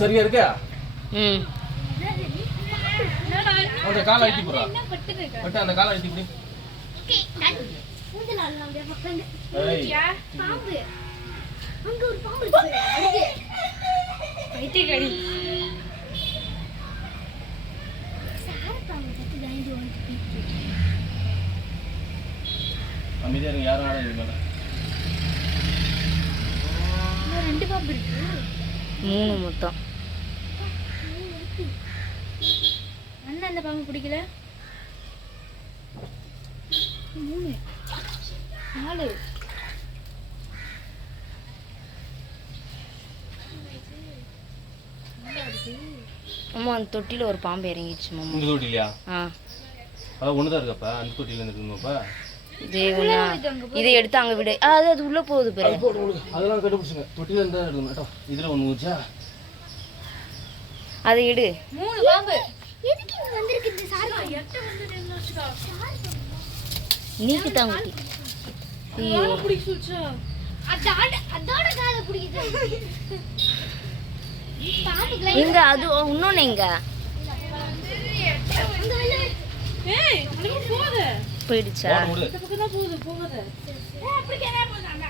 சரியா இருக்கா? ம். அந்த காலை அழுத்தி போறா. பட்டு அந்த காலை அழுத்தி போடு. Okay done. மூஞ்சல நான் அப்படியே பக்கங்க. ஏய். பாம்பு. அங்க ஒரு பாம்பு இருக்கு. பைத்தியக்காரி. சார் பாம்பு பத்தி பயந்து வந்து. அமைதியா இருங்க, யாரும் ஆடாதீங்க மேல. இன்னும் 2 பாம்பு இருக்கு. 3 மொத்தம். அண்ணா அந்த பாம்பு பிடிக்கல. 3 4 அம்மா அந்த தொட்டில ஒரு பாம்பு இறங்கிடுச்சு மாமா. இந்த தொட்டிலையா? ஆ. அதான் ஒண்ணுதான் இருக்கப்ப, அந்த தொட்டில இருந்துருக்குமாப்பா. தேவனா இதை எடுத்து அங்க விடு. அது உள்ள போகுது பாரு. அதெல்லாம் கண்டுபிடிச்சுங்க. தொட்டில இருந்தா எடுக்கணும் மேடம். இதுல ஒண்ணு ஊச்சா. அதை எடு. 3 பாம்பு. எதுக்கு இங்க வந்திருக்கு இந்த சார்? எட்ட வந்து நின்னுச்சுடா. நீக்கு தான் குட்டி. ஐயோ பிடிக்க சொல்லுச்சா? அதோட கால பிடிக்குது. பாம்பு எங்க அது இன்னொன்னு எங்க ஏய் அங்க போகுது. போயிடுச்சா? ஓடு. இந்த பக்கம் தான் போகுது போகாத. ஏய் அப்படி கேனா போறாங்க.